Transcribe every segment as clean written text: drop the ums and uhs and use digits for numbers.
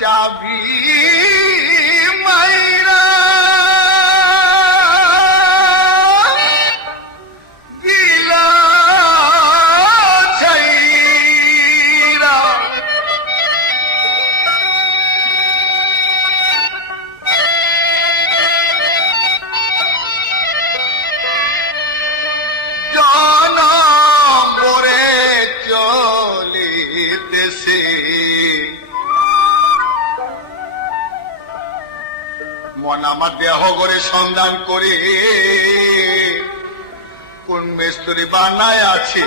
চাবি মাইরা গিলা ছাইরা জনমরে চলিতেছে মন আমার দেহ করে সন্ধান করে কোন মিস্ত্রি বানায় আছে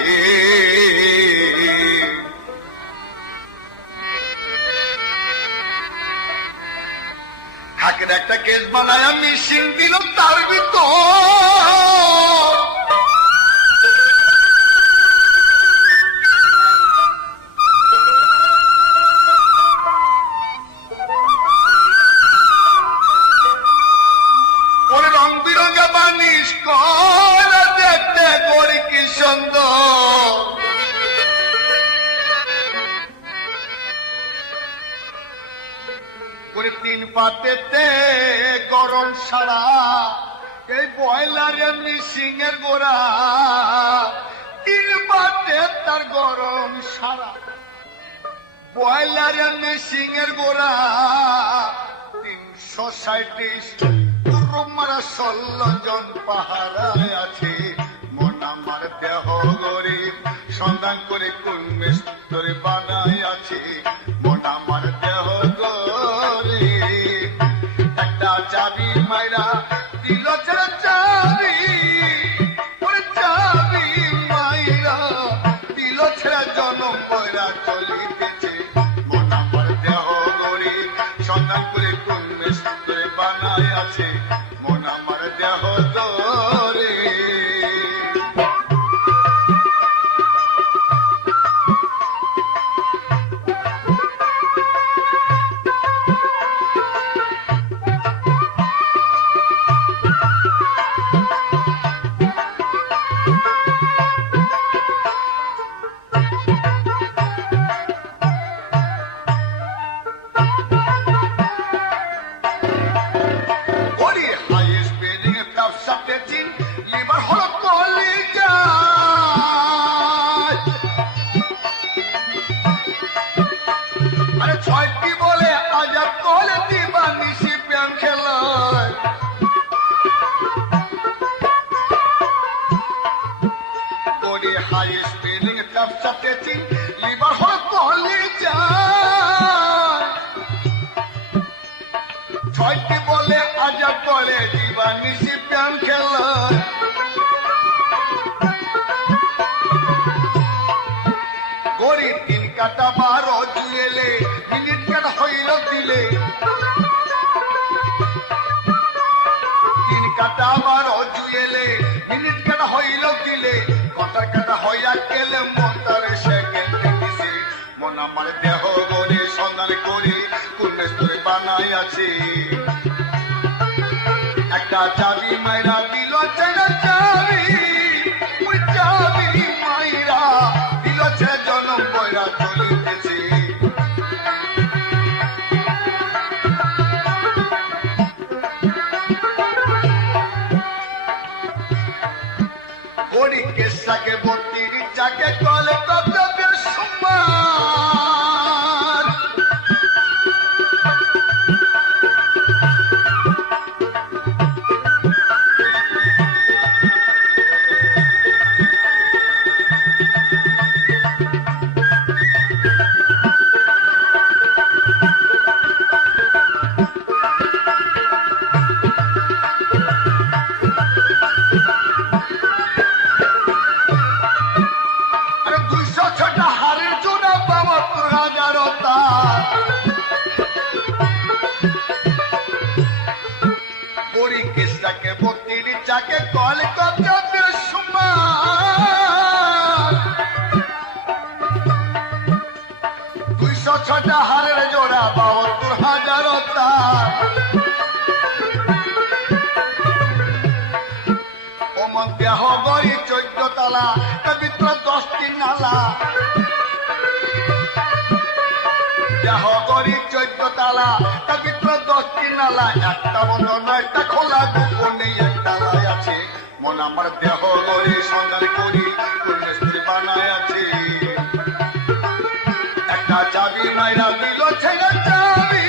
হাকের একটা কেস বানায় মিশিং দিল তার ভিতর তিন পাতেতে গরম সারা এই বয়লারে মিশিং এর গোড়া তিন পাতে তার গরম সারা বয়লারে মিশিং এর গোড়া 337 মারা 16 জন পাহারায় আছে মন আমার দেহ গরিব সন্ধান করে কোন মিস্ত্রি বানায় আছে মন আমার দেহ গরিব একটা চাবি মাইরা দিল চাবি ওরে চাবি মাইরা দিল ছেড়া জনম পয়রা চলিতেছে মন আমার দেহ গরিব সন্ধান করে কোন মিস্ত্রি বানায় আছে মন আমার দেহ গরিব একটা চাবি মাইরা দিল চাবি ওই চাবি মাইরা দিল জনম পয়রা চলিতেছে গড়ি কেসাকে বটির চাকে কলে কবে সম্মান যাকে কল কবে সম্মান 206টা হারের জোড়া 72,000 তার ওমন দেহ গড়ি 14 তালা পবিত্র 10টি নালা দেহ গড়ি 14 তালা তালা, তার ভিতরে 10টি নালা, একটা বন্ধ নয়টা খোলা, গোপনে একটা তালায় আছে। মন আমার দেহ গড়ি সন্ধান করি কোন মিস্ত্রি বানায় আছে। একটা চাবি মাইরা দিল ছেড়ে চাবি,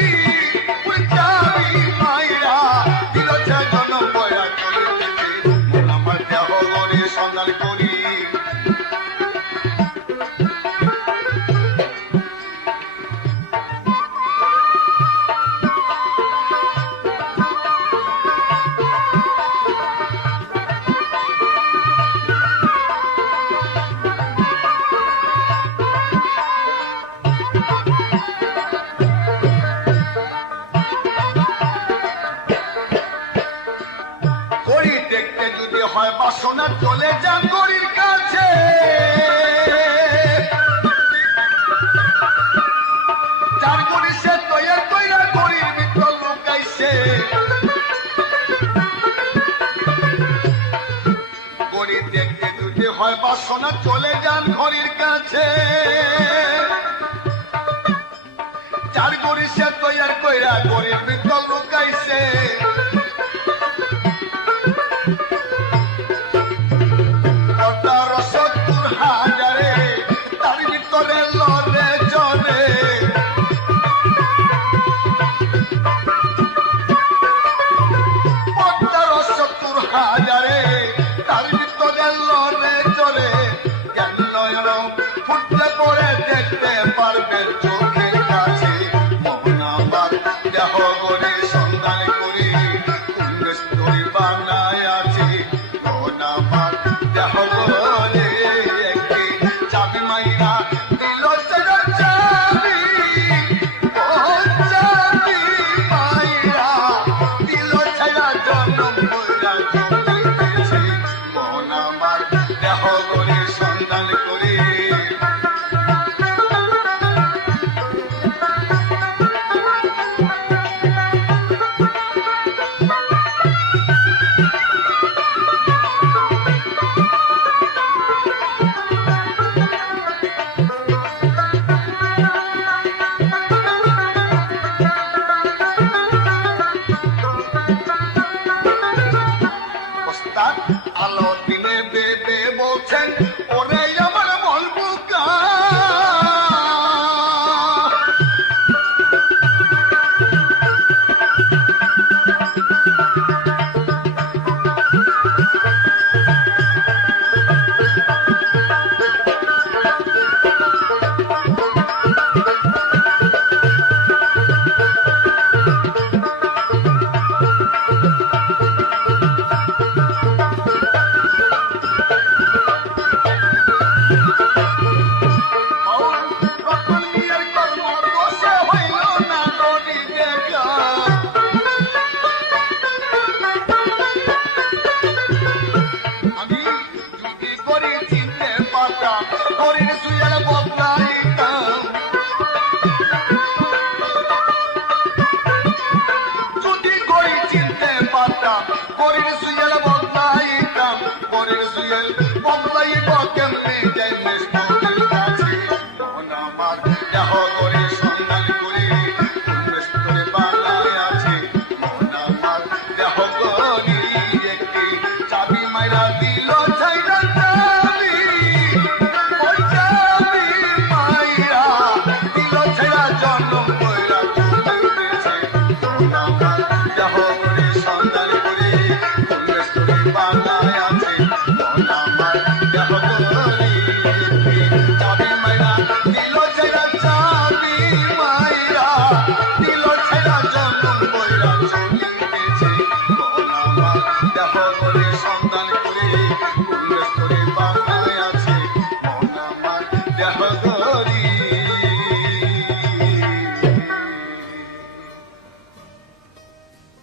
ওই চাবি মাইরা দিল ছেড়ে জনম বয়া চলিতেছে। মন আমার দেহ গড়ি সন্ধান করি। গড়ি দেখতে যদি হয় বাসনা চলে যান গড়ির কাছে। যার গড়ি সে তৈয়ার তৈয়ার গড়ির ভিতর লুকাইছে। গড়ি দেখতে যদি হয় বাসনা চলে যান ঘড়ির কাছে। যার গড়ি সে তৈয়ার কইরা গড়ির ভিতর লুকাইছে।